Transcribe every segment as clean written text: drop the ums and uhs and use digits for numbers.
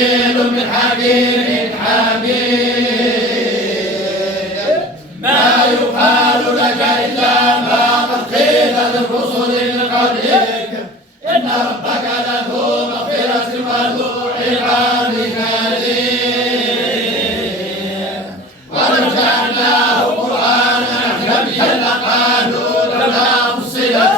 من حكيم حميد ما يقال لك إلا ما قد قيل للرسل من قبلك إن ربك لذو مغفرة وذو عقاب أليم ولو جعلناه قرآنا أعجميا لقالوا لولا فصلت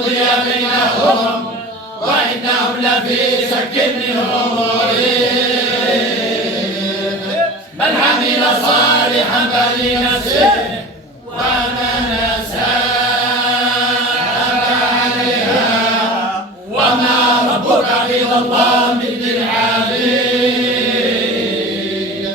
لقضي بينهم وإنهم لفي شك منه مريب من عمل صالحا